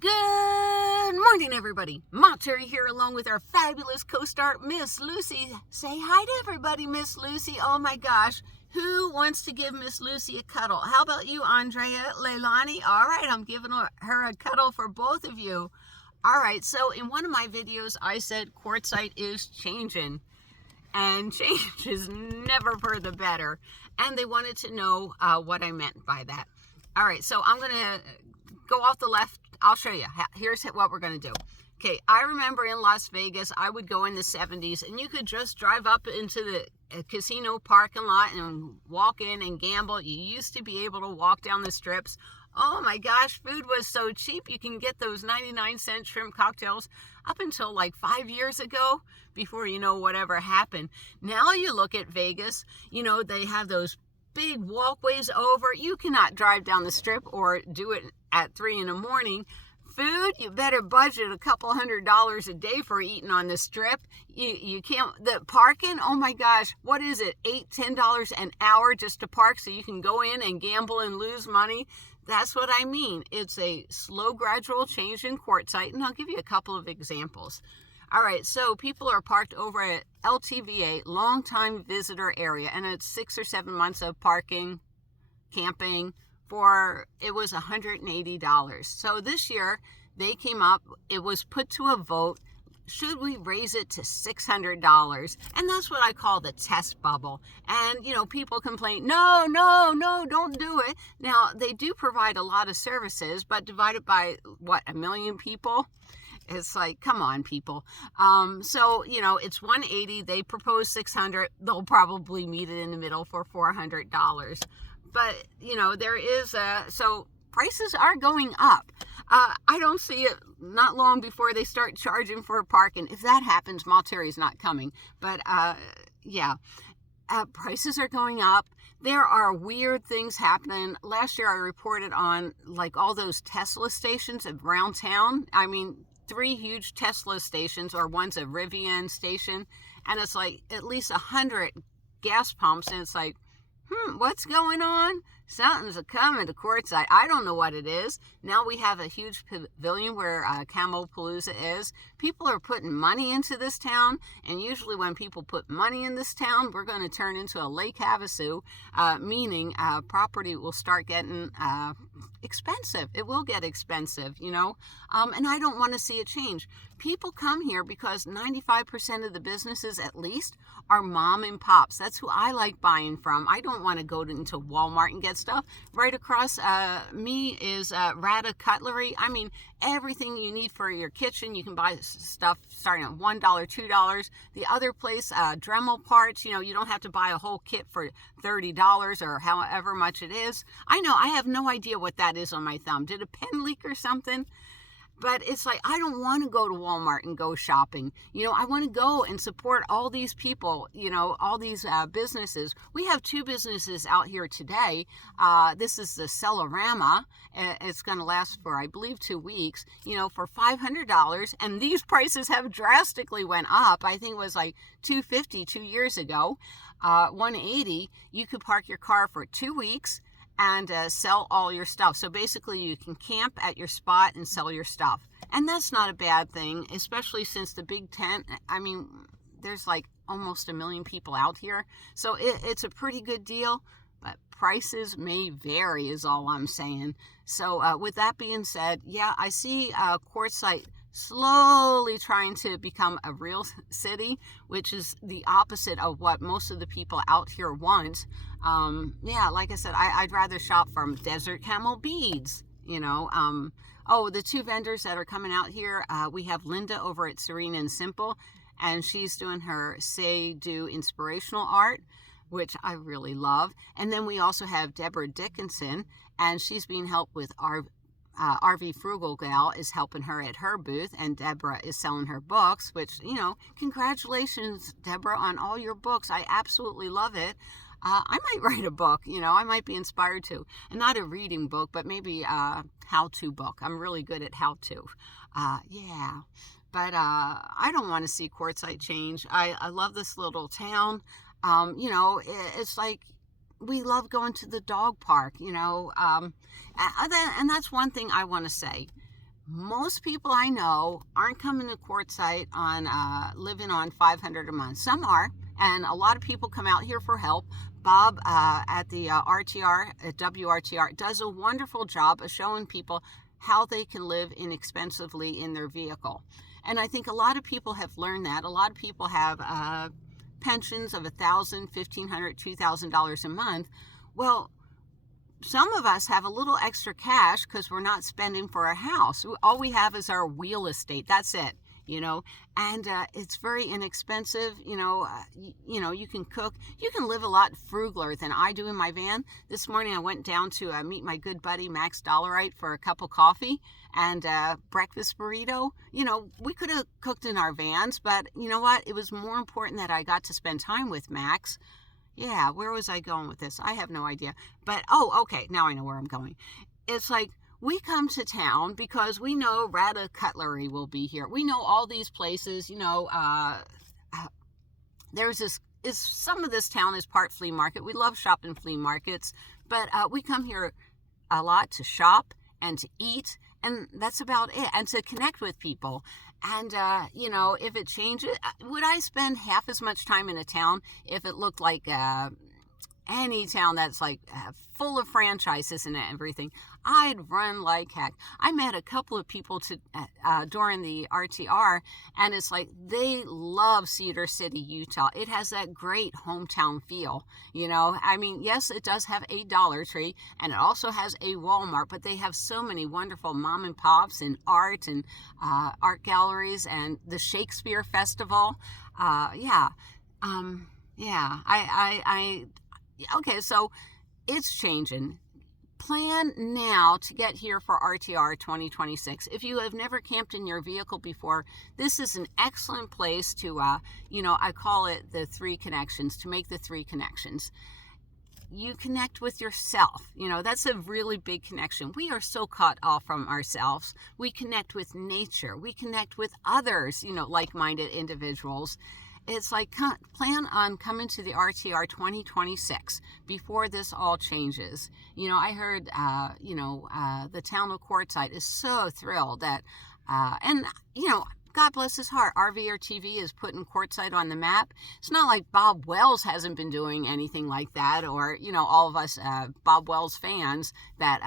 Good morning, everybody. Ma Terry here, along with our fabulous co-star, Miss Lucy. Say hi to everybody, Miss Lucy. Oh my gosh, who wants to give Miss Lucy a cuddle? How about you, Andrea Leilani? All right, I'm giving her a cuddle for both of you. All right, so in one of my videos, I said Quartzsite is changing, and change is never for the better. And they wanted to know what I meant by that. All right, so I'm going to go off the left. I'll show you. Here's what we're going to do. Okay, I remember in Las Vegas, I would go in the 70s, and you could just drive up into the casino parking lot and walk in and gamble. You used to be able to walk down the strips. Oh my gosh, food was so cheap. You can get those 99-cent shrimp cocktails up until like 5 years ago, before you know whatever happened. Now you look at Vegas, they have those big walkways over. You cannot drive down the strip or do it at 3 in the morning. Food, you better budget a couple $100 a day for eating on the strip. You can't, the parking, oh my gosh, what is it, $8-10 an hour just to park so you can go in and gamble and lose money? That's what I mean. It's a slow, gradual change in Quartzsite, and I'll give you a couple of examples. All right, so people are parked over at LTVA, long-time visitor area, and it's 6 or 7 months of parking, camping, it was $180. So this year, they came up, it was put to a vote, should we raise it to $600? And that's what I call the test bubble. And, people complain, no, don't do it. Now, they do provide a lot of services, but divided by, 1 million people? It's like, come on, people. So, it's $180. They propose $600. They'll probably meet it in the middle for $400. But, there is so prices are going up. I don't see it not long before they start charging for parking. If that happens, Malteri's not coming. But, prices are going up. There are weird things happening. Last year I reported on all those Tesla stations around town. I mean, 3 huge Tesla stations, or one's a Rivian station, and it's like at least 100 gas pumps, and it's like, what's going on? Something's coming to Quartzsite. I don't know what it is. Now we have a huge pavilion where Camopalooza is. People are putting money into this town, and usually when people put money in this town, we're going to turn into a Lake Havasu, meaning property will start getting expensive. It will get expensive, and I don't want to see it change. People come here because 95% of the businesses, at least, are mom and pops. That's who I like buying from. I don't want to go into Walmart and get stuff. Right across me is Rada Cutlery. I mean, everything you need for your kitchen, you can buy stuff starting at $1, $2. The other place, Dremel parts, you don't have to buy a whole kit for $30 or however much it is. I know, I have no idea what that is on my thumb. Did a pen leak or something? But it's like, I don't want to go to Walmart and go shopping. I want to go and support all these people, all these businesses. We have 2 businesses out here today. This is the Cellarama. It's going to last for, I believe, 2 weeks, for $500. And these prices have drastically went up. I think it was like $250 2 years ago. $180. You could park your car for 2 weeks and sell all your stuff. So basically you can camp at your spot and sell your stuff. And that's not a bad thing, especially since the big tent, I mean, there's like almost 1 million people out here. So it's a pretty good deal, but prices may vary is all I'm saying. So with that being said, yeah, I see Quartzsite slowly trying to become a real city, which is the opposite of what most of the people out here want. Like I said, I'd rather shop from Desert Camel Beads, the 2 vendors that are coming out here, we have Linda over at Serene and Simple, and she's doing her Say Do inspirational art, which I really love. And then we also have Deborah Dickinson, and she's being helped with RV Frugal Gal is helping her at her booth, and Deborah is selling her books, which, congratulations, Deborah, on all your books. I absolutely love it. I might write a book, I might be inspired to. And not a reading book, but maybe a how-to book. I'm really good at how-to. But I don't want to see Quartzsite change. I love this little town. It's like we love going to the dog park, and that's one thing I want to say. most people I know aren't coming to Quartzsite on living on $500 a month. Some are, and a lot of people come out here for help. Bob at the RTR, at WRTR, does a wonderful job of showing people how they can live inexpensively in their vehicle. And I think a lot of people have learned that. A lot of people have pensions of $1,000, $1,500, $2,000 a month. Well, some of us have a little extra cash because we're not spending for a house. All we have is our real estate. That's it, and it's very inexpensive. You can cook. You can live a lot frugler than I do in my van. This morning I went down to meet my good buddy Max Dollarite for a cup of coffee and breakfast burrito. We could have cooked in our vans, but you know what? It was more important that I got to spend time with Max. Yeah, where was I going with this? I have no idea. But, okay, now I know where I'm going. It's like we come to town because we know Rata Cutlery will be here. We know all these places, some of this town is part flea market. We love shopping flea markets, but we come here a lot to shop and to eat, and that's about it, and to connect with people. And, if it changes, would I spend half as much time in a town if it looked like any town that's like full of franchises and everything? I'd run like heck. I met a couple of people during the RTR, and it's like they love Cedar City, Utah. It has that great hometown feel, yes, it does have a Dollar Tree, and it also has a Walmart, but they have so many wonderful mom and pops and art galleries and the Shakespeare Festival. Okay, so it's changing. Plan now to get here for RTR 2026. If you have never camped in your vehicle before, this is an excellent place to, I call it the 3 connections, to make the 3 connections. You connect with yourself. That's a really big connection. We are so cut off from ourselves. We connect with nature. We connect with others, like-minded individuals. It's like plan on coming to the RTR 2026 before this all changes. I heard, the town of Quartzsite is so thrilled that, God bless his heart, RVR TV is putting Quartzsite on the map. It's not like Bob Wells hasn't been doing anything like that, or, all of us Bob Wells fans that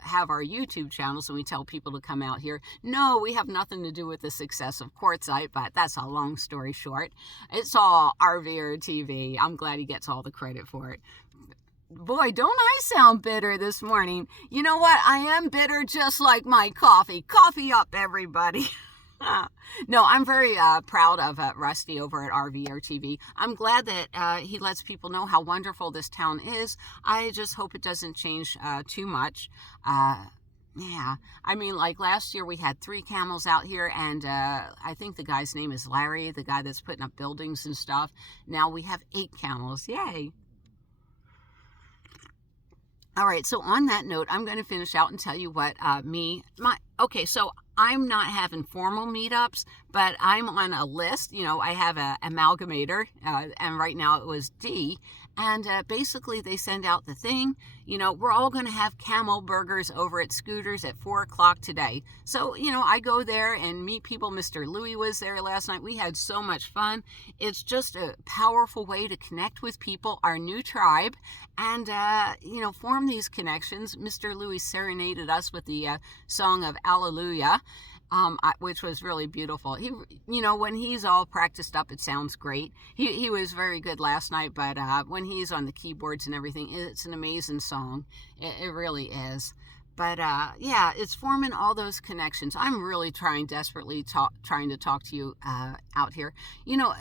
have our YouTube channels and we tell people to come out here. No, we have nothing to do with the success of Quartzsite, but that's a long story short. It's all RVR TV. I'm glad he gets all the credit for it. Boy, don't I sound bitter this morning. You know what? I am bitter just like my coffee. Coffee up, everybody. No, I'm very proud of Rusty over at RVR TV. I'm glad that he lets people know how wonderful this town is. I just hope it doesn't change too much. Like last year we had 3 camels out here, and I think the guy's name is Larry, the guy that's putting up buildings and stuff. Now we have 8 camels. Yay! All right, so on that note, I'm going to finish out and tell you what so I'm not having formal meetups, but I'm on a list. I have an amalgamator, and right now it was D. And basically they send out the thing, we're all going to have camel burgers over at Scooters at 4 o'clock today. So, I go there and meet people. Mr. Louis was there last night. We had so much fun. It's just a powerful way to connect with people, our new tribe, and, form these connections. Mr. Louis serenaded us with the song of Alleluia. Which was really beautiful. He, when he's all practiced up, it sounds great. He was very good last night, but when he's on the keyboards and everything, it's an amazing song. It really is. But it's forming all those connections. I'm really desperately trying to talk to you out here.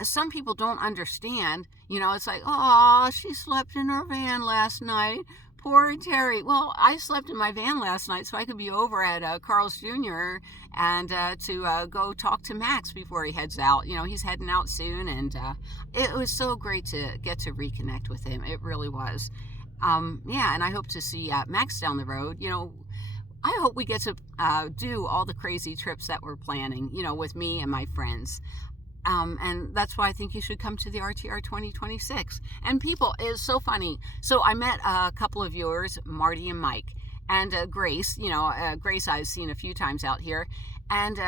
Some people don't understand. It's like, oh, she slept in her van last night. Poor Terry. Well, I slept in my van last night so I could be over at Carl's Jr. and to go talk to Max before he heads out. He's heading out soon, and it was so great to get to reconnect with him. It really was. And I hope to see Max down the road. I hope we get to do all the crazy trips that we're planning, with me and my friends. And that's why I think you should come to the RTR 2026. And people, it's so funny. So I met a couple of yours, Marty and Mike, and Grace, Grace I've seen a few times out here, and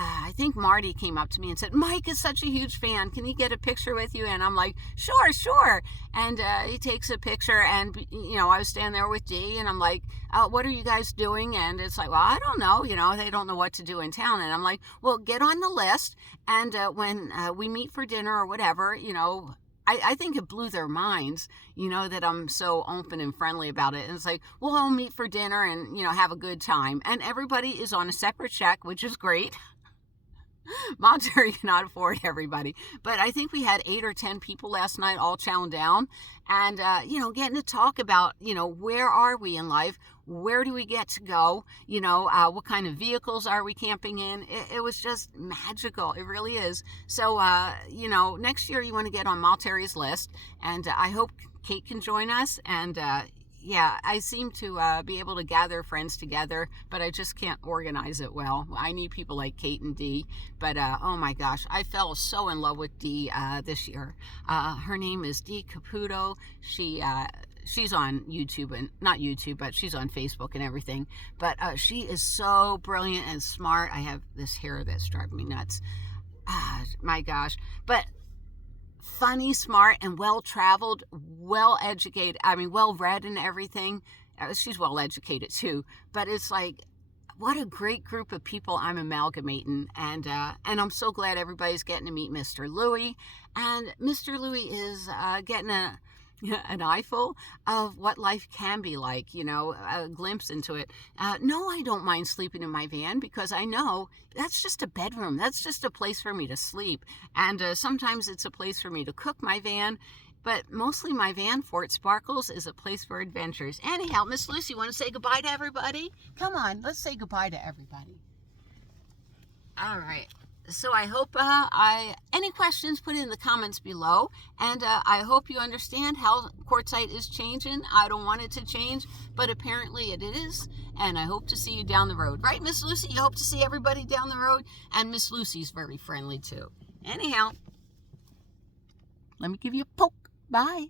I think Marty came up to me and said, Mike is such a huge fan. Can he get a picture with you? And I'm like, sure. And he takes a picture, and, I was standing there with Dee, and I'm like, what are you guys doing? And it's like, well, I don't know. They don't know what to do in town. And I'm like, well, get on the list. And when we meet for dinner or whatever, I think it blew their minds, that I'm so open and friendly about it. And it's like, well, I'll meet for dinner and, have a good time. And everybody is on a separate check, which is great. Monterey cannot afford everybody. But I think we had 8 or 10 people last night all chowing down and, getting to talk about, where are we in life? Where do we get to go? What kind of vehicles are we camping in? It was just magical. It really is. So, next year you want to get on Malteri's list. And I hope Kate can join us. And, I seem to be able to gather friends together, but I just can't organize it well. I need people like Kate and Dee. But, oh my gosh, I fell so in love with Dee this year. Her name is Dee Caputo. She's on YouTube, and not YouTube, but she's on Facebook and everything. But she is so brilliant and smart. I have this hair that's driving me nuts. My gosh. But funny, smart, and well-traveled, well-educated. Well-read and everything. She's well-educated too. But it's like, what a great group of people I'm amalgamating. And I'm so glad everybody's getting to meet Mr. Louie. And Mr. Louie is getting an eyeful of what life can be like, a glimpse into it. No, I don't mind sleeping in my van because I know that's just a bedroom. That's just a place for me to sleep. And sometimes it's a place for me to cook my van. But mostly my van, Fort Sparkles, is a place for adventures. Anyhow, Miss Lucy, want to say goodbye to everybody? Come on, let's say goodbye to everybody. All right. So I hope any questions, put it in the comments below. And I hope you understand how Quartzsite is changing. I don't want it to change, but apparently it is. And I hope to see you down the road. Right, Miss Lucy? You hope to see everybody down the road? And Miss Lucy's very friendly too. Anyhow, let me give you a poke. Bye.